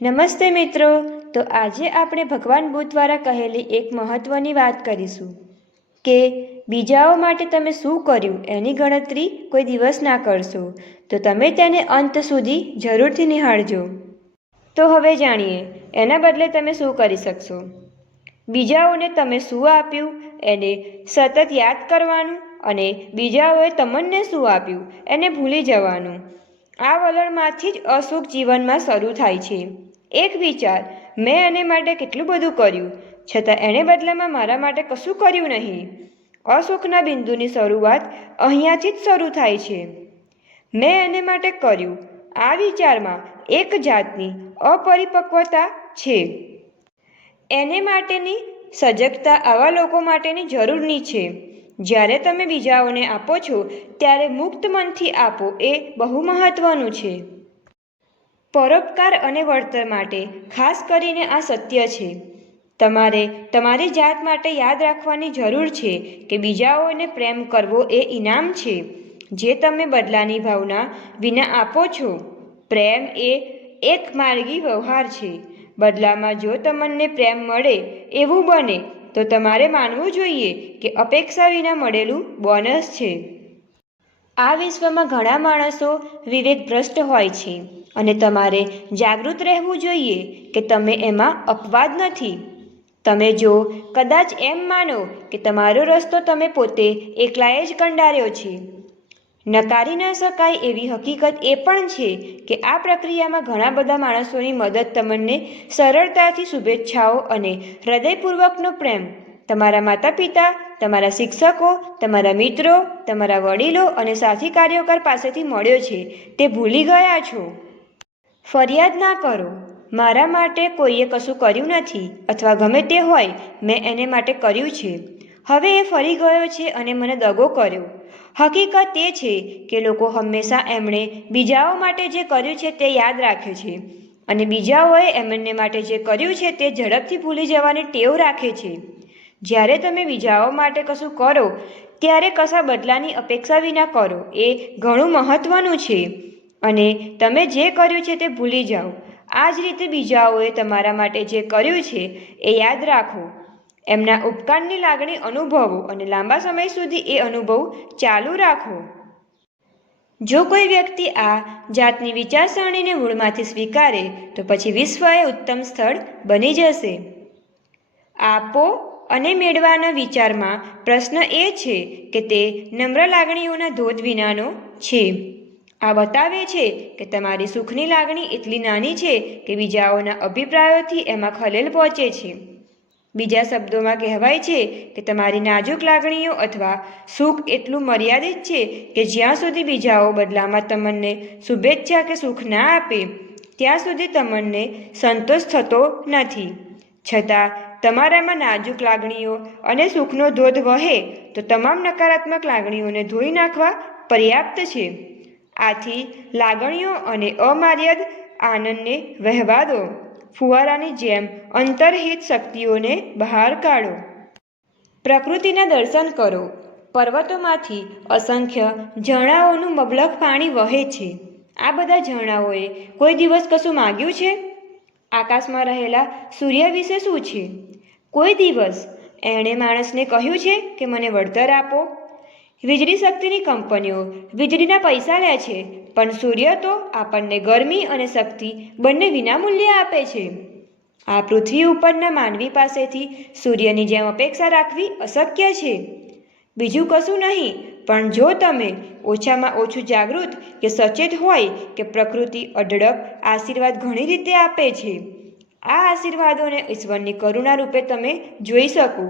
નમસ્તે મિત્રો, તો આજે આપણે ભગવાન બુદ્ધ દ્વારા કહેલી એક મહત્વની વાત કરીશું કે બીજાઓ માટે તમે શું કર્યું એની ગણતરી કોઈ દિવસ ના કરશો તો તમે તેને અંત સુધી જરૂરથી નિહાળજો। તો હવે જાણીએ એના બદલે તમે શું કરી શકશો। બીજાઓને તમે શું આપ્યું એને સતત યાદ કરવાનું અને બીજાઓએ તમને શું આપ્યું એને ભૂલી જવાનું। આ વલણમાંથી જ અસુખ જીવનમાં શરૂ થાય છે। એક વિચાર, મેં એને માટે કેટલું બધું કર્યું છતાં એણે બદલામાં મારા માટે કશું કર્યું નહીં। અસુખના બિંદુની શરૂઆત અહીંયાથી જ શરૂ થાય છે। મેં એને માટે કર્યું, આ વિચારમાં એક જાતની અપરિપક્વતા છે। એને માટેની સજગતા આવા લોકો માટેની જરૂરની છે। જ્યારે તમે બીજાઓને આપો છો ત્યારે મુક્ત મનથી આપો એ બહુ મહત્વનું છે। પરોપકાર અને વળતર માટે ખાસ કરીને આ સત્ય છે। તમારે તમારી જાત માટે યાદ રાખવાની જરૂર છે કે બીજાઓને પ્રેમ કરવો એ ઇનામ છે જે તમે બદલાની ભાવના વિના આપો છો। પ્રેમ એ એક માર્ગી વ્યવહાર છે। બદલામાં જો તમને પ્રેમ મળે એવું બને તો તમારે માનવું જોઈએ કે અપેક્ષા વિના મળેલું બોનસ છે। આ વિશ્વમાં ઘણા માણસો વિવેકભ્રષ્ટ હોય છે અને તમારે જાગૃત રહેવું જોઈએ કે તમે એમાં અપવાદ નથી। તમે જો કદાચ એમ માનો કે તમારો રસ્તો તમે પોતે એકલાએ જ કંડાર્યો છે, નકારી ન શકાય એવી હકીકત એ પણ છે કે આ પ્રક્રિયામાં ઘણા બધા માણસોની મદદ તમને સરળતાથી શુભેચ્છાઓ અને હૃદયપૂર્વકનો પ્રેમ તમારા માતા પિતા, તમારા શિક્ષકો, તમારા મિત્રો, તમારા વડીલો અને સાથી કાર્યકર પાસેથી મળ્યો છે તે ભૂલી ગયા છો। ફરિયાદ ના કરો, મારા માટે કોઈએ કશું કર્યું નથી અથવા ગમે તે હોય મેં એને માટે કર્યું છે, હવે એ ફરી ગયો છે અને મને દગો કર્યો। હકીકત એ છે કે લોકો હંમેશા એમણે બીજાઓ માટે જે કર્યું છે તે યાદ રાખે છે અને બીજાઓએ એમને માટે જે કર્યું છે તે ઝડપથી ભૂલી જવાની ટેવ રાખે છે। જ્યારે તમે બીજાઓ માટે કશું કરો ત્યારે કશા બદલાની અપેક્ષા વિના કરો એ ઘણું મહત્વનું છે અને તમે જે કર્યું છે તે ભૂલી જાઓ। આ જ રીતે બીજાઓએ તમારા માટે જે કર્યું છે એ યાદ રાખો, એમના ઉપકારની લાગણી અનુભવો અને લાંબા સમય સુધી એ અનુભવ ચાલુ રાખો। જો કોઈ વ્યક્તિ આ જાતની વિચારસરણીને મૂળમાંથી સ્વીકારે તો પછી વિશ્વ એ ઉત્તમ સ્થળ બની જશે। આપો અને મેળવાના વિચારમાં પ્રશ્ન એ છે કે તે નમ્ર લાગણીઓના ધોધ વિનાનો છે। આ બતાવે છે કે તમારી સુખની લાગણી એટલી નાની છે કે બીજાઓના અભિપ્રાયોથી એમાં ખલેલ પહોંચે છે। બીજા શબ્દોમાં કહેવાય છે કે તમારી નાજુક લાગણીઓ અથવા સુખ એટલું મર્યાદિત છે કે જ્યાં સુધી બીજાઓ બદલામાં તમને શુભેચ્છા કે સુખ ના આપે ત્યાં સુધી તમને સંતોષ થતો નથી। છતાં તમારામાં નાજુક લાગણીઓ અને સુખનો ધોધ વહે તો તમામ નકારાત્મક લાગણીઓને ધોઈ નાખવા પર્યાપ્ત છે। આથી લાગણીઓ અને અમર્યાદ આનંદને વહેવા દો, ફુવારાની જેમ અંતર્હિત શક્તિઓને બહાર કાઢો। પ્રકૃતિના દર્શન કરો, પર્વતોમાંથી અસંખ્ય ઝરણાઓનું મબલખ પાણી વહે છે। આ બધા ઝરણાઓએ કોઈ દિવસ કશું માગ્યું છે? આકાશમાં રહેલા સૂર્ય વિશે શું છે? કોઈ દિવસ એણે માણસને કહ્યું છે કે મને વળતર આપો? વીજળી શક્તિની કંપનીઓ વીજળીના પૈસા લે છે પણ સૂર્ય તો આપણને ગરમી અને શક્તિ બંને વિનામૂલ્યે આપે છે। આ પૃથ્વી ઉપરના માનવી પાસેથી સૂર્યની જેમ અપેક્ષા રાખવી અશક્ય છે। બીજું કશું નહીં, પણ જો તમે ઓછામાં ઓછું જાગૃત કે સચેત હોય કે પ્રકૃતિ અઢળક આશીર્વાદ ઘણી રીતે આપે છે, આ આશીર્વાદોને ઈશ્વરની કરુણા રૂપે તમે જોઈ શકો।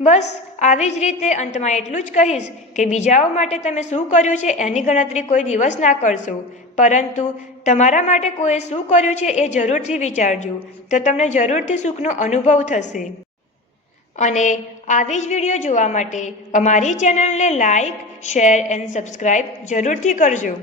બસ આવી જ રીતે અંતમાં એટલું જ કહીશ કે બીજાઓ માટે તમે શું કર્યું છે એની ગણતરી કોઈ દિવસ ના કરશો, પરંતુ તમારા માટે કોઈએ શું કર્યું છે એ જરૂરથી વિચારજો, તો તમને જરૂરથી સુખનો અનુભવ થશે। અને આવી જ વિડીયો જોવા માટે અમારી ચેનલને લાઈક, શેર એન્ડ સબસ્ક્રાઈબ જરૂરથી કરજો।